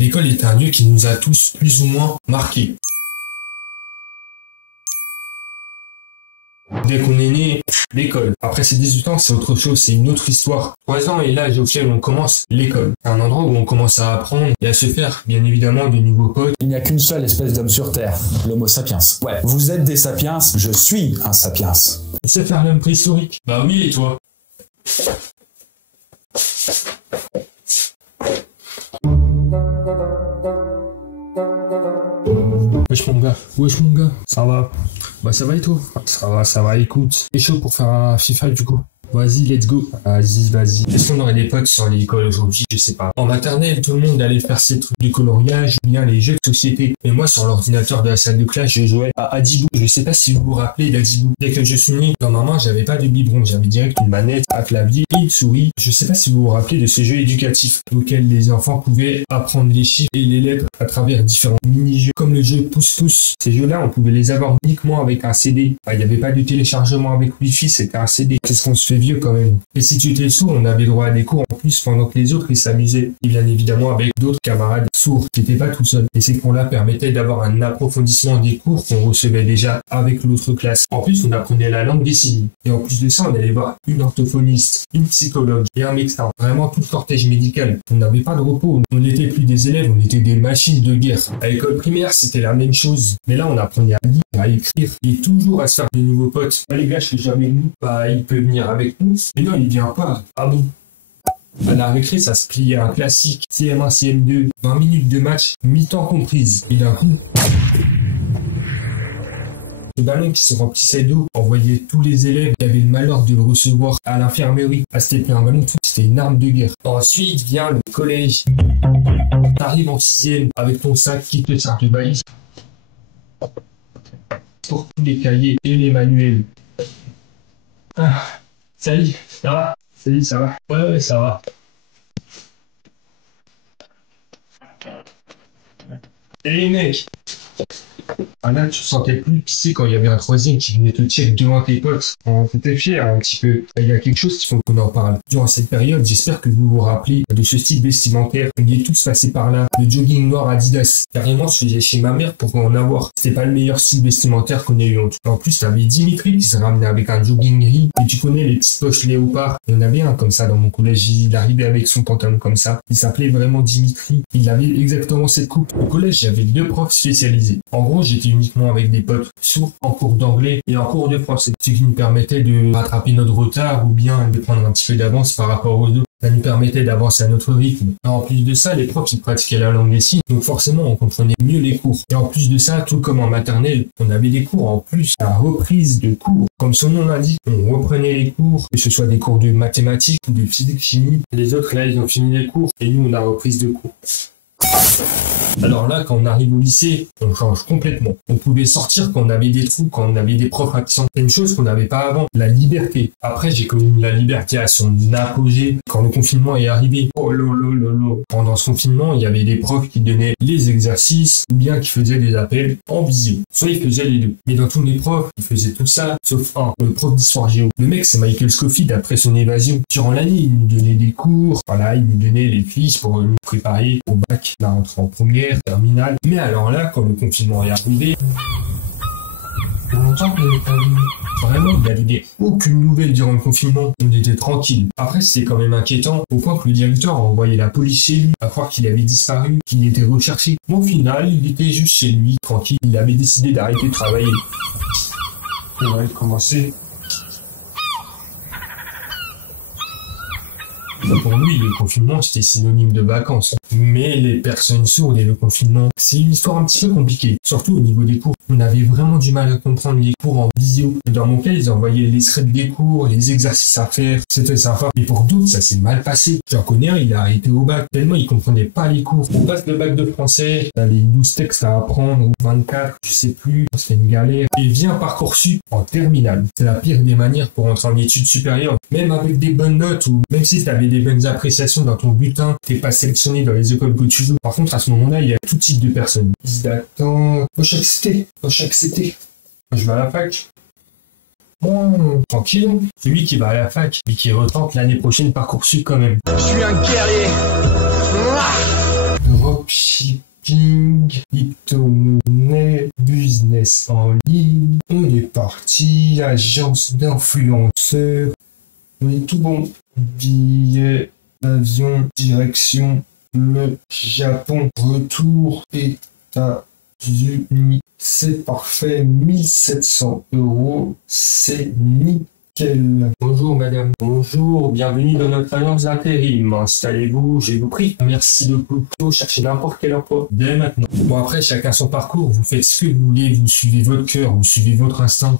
L'école est un lieu qui nous a tous plus ou moins marqués. Dès qu'on est né, l'école. Après ses 18 ans, c'est autre chose, c'est une autre histoire. 3 ans est l'âge auquel on commence l'école. C'est un endroit où on commence à apprendre et à se faire, bien évidemment, de nouveaux potes. Il n'y a qu'une seule espèce d'homme sur Terre, l'Homo sapiens. Ouais, vous êtes des sapiens, je suis un sapiens. C'est faire l'homme préhistorique. Bah oui, et toi? Wesh mon gars, ça va? Bah ça va et toi? Ça va, écoute. T'es chaud pour faire un FIFA du coup? Vas-y, let's go. Vas-y. Est-ce qu'on aurait des potes sur l'école aujourd'hui? Je sais pas. En maternelle, tout le monde allait faire ses trucs de coloriage ou bien les jeux de société. Et moi, sur l'ordinateur de la salle de classe, je jouais à Adibou. Je sais pas si vous vous rappelez d'Adibou. Dès que je suis né, dans ma main, j'avais pas de biberon. J'avais direct une manette, un clavier et une souris. Je sais pas si vous vous rappelez de ce jeu éducatif auquel les enfants pouvaient apprendre les chiffres et les lettres à travers différents mini-jeux. Comme le jeu Pouce-Pouce. Ces jeux-là, on pouvait les avoir uniquement avec un CD. Il n'y avait pas de téléchargement avec Wi-Fi, c'était un CD. C'est ce qu'on se fait vieux quand même. Et si tu étais sourd, on avait droit à des cours en plus pendant que les autres ils s'amusaient. Et bien évidemment avec d'autres camarades sourds qui n'étaient pas tout seuls. Et ces cours-là permettaient d'avoir un approfondissement des cours qu'on recevait déjà avec l'autre classe. En plus, on apprenait la langue des signes. Et en plus de ça, on allait voir une orthophoniste, une psychologue et un médecin. Vraiment tout le cortège médical. On n'avait pas de repos. On n'était plus des élèves, on était des machines de guerre. À l'école primaire, c'était la même chose. Mais là, on apprenait à lire, à écrire et toujours à se faire de nouveaux potes. Les gars, je suis jamais venu. Bah, il peut venir avec nous. Mais non, il vient pas. Ah bon? À la récré, ça se pliait à un classique. CM1, CM2, 20 minutes de match, mi-temps comprise. Et d'un coup, le ballon qui se remplissait d'eau envoyait tous les élèves qui avaient le malheur de le recevoir à l'infirmerie. Ah, c'était plus un ballon, c'était une arme de guerre. Ensuite vient le collège. T'arrives en 6e avec ton sac qui te sert de valise pour tous les cahiers et les manuels. Ah, salut, ça va? Salut, ça va? Ouais, ça va. Et les mecs, ah là, tu sentais plus pisser quand il y avait un troisième qui venait te check devant tes potes. On était fiers un petit peu. Il y a quelque chose qu'il faut qu'on en parle. Durant cette période, j'espère que vous vous rappelez de ce style vestimentaire. On y est tous passés par là. Le jogging noir Adidas. Carrément, je faisais chez ma mère pour en avoir. C'était pas le meilleur style vestimentaire qu'on ait eu en tout cas. En plus, t'avais Dimitri qui s'est ramené avec un jogging gris. Et tu connais les petites poches léopard. Il y en avait un comme ça dans mon collège. Il arrivait avec son pantalon comme ça. Il s'appelait vraiment Dimitri. Il avait exactement cette coupe. Au collège, j'avais 2 profs spécialisés. En gros, j'étais uniquement avec des potes sourds en cours d'anglais et en cours de français. Ce qui nous permettait de rattraper notre retard ou bien de prendre un petit peu d'avance par rapport aux autres. Ça nous permettait d'avancer à notre rythme. Et en plus de ça, les profs ils pratiquaient la langue des signes, donc forcément on comprenait mieux les cours. Et en plus de ça, tout comme en maternelle, on avait des cours en plus, la reprise de cours. Comme son nom l'indique, on reprenait les cours, que ce soit des cours de mathématiques ou de physique, chimie. Les autres là, ils ont fini les cours et nous on a reprise de cours. Alors là, quand on arrive au lycée, on change complètement. On pouvait sortir quand on avait des trous, quand on avait des profs absents. C'est une chose qu'on n'avait pas avant, la liberté. Après, j'ai connu la liberté à son apogée quand le confinement est arrivé. Oh lolo. Pendant ce confinement, il y avait des profs qui donnaient les exercices ou bien qui faisaient des appels en visio. Soit ils faisaient les deux. Mais dans tous les profs, ils faisaient tout ça, sauf un, le prof d'histoire géo. Le mec, c'est Michael Scofield après son évasion. Durant l'année, il nous donnait des cours. Voilà, il nous donnait les fiches pour nous préparer au bac, la rentrée en première, terminale. Mais alors là, quand le confinement est arrivé, vraiment, il n'avait aucune nouvelle durant le confinement. On était tranquille. Après, c'était quand même inquiétant, au point que le directeur a envoyé la police chez lui, à croire qu'il avait disparu, qu'il était recherché. Mais au final, il était juste chez lui, tranquille. Il avait décidé d'arrêter de travailler. On va commencer. Pour lui, le confinement, c'était synonyme de vacances. Mais les personnes sourdes et le confinement, c'est une histoire un petit peu compliquée. Surtout au niveau des cours. On avait vraiment du mal à comprendre les cours en visio. Dans mon cas, ils envoyaient les scripts des cours, les exercices à faire. C'était sympa. Mais pour d'autres, ça s'est mal passé. J'en connais un, il a arrêté au bac. Tellement il comprenait pas les cours. On passe le bac de français, t'as les 12 textes à apprendre, ou 24, je sais plus. C'était une galère. Et vient Parcoursup en terminale. C'est la pire des manières pour entrer en études supérieures. Même avec des bonnes notes ou même si t'avais des bonnes appréciations dans ton bulletin, t'es pas sélectionné dans les écoles que tu veux. Par contre, à ce moment-là, il y a tout type de personnes. Ils se disent, attends, moi je suis accepté. Je vais à la fac. Bon, tranquille. Celui qui va à la fac et qui retente l'année prochaine Parcoursup quand même. Je suis un guerrier. Europe dropshipping, crypto-monnaie, business en ligne. On est parti, agence d'influenceurs. On est tout bon. Billets d'avion, direction le Japon. Retour États-Unis. C'est parfait, 1700 €. C'est nickel. Bonjour madame. Bonjour, bienvenue dans notre agence d'intérim. Installez-vous, j'ai vos prix. Merci beaucoup. Cherchez n'importe quel emploi dès maintenant. Bon après, chacun son parcours. Vous faites ce que vous voulez, vous suivez votre cœur, vous suivez votre instinct.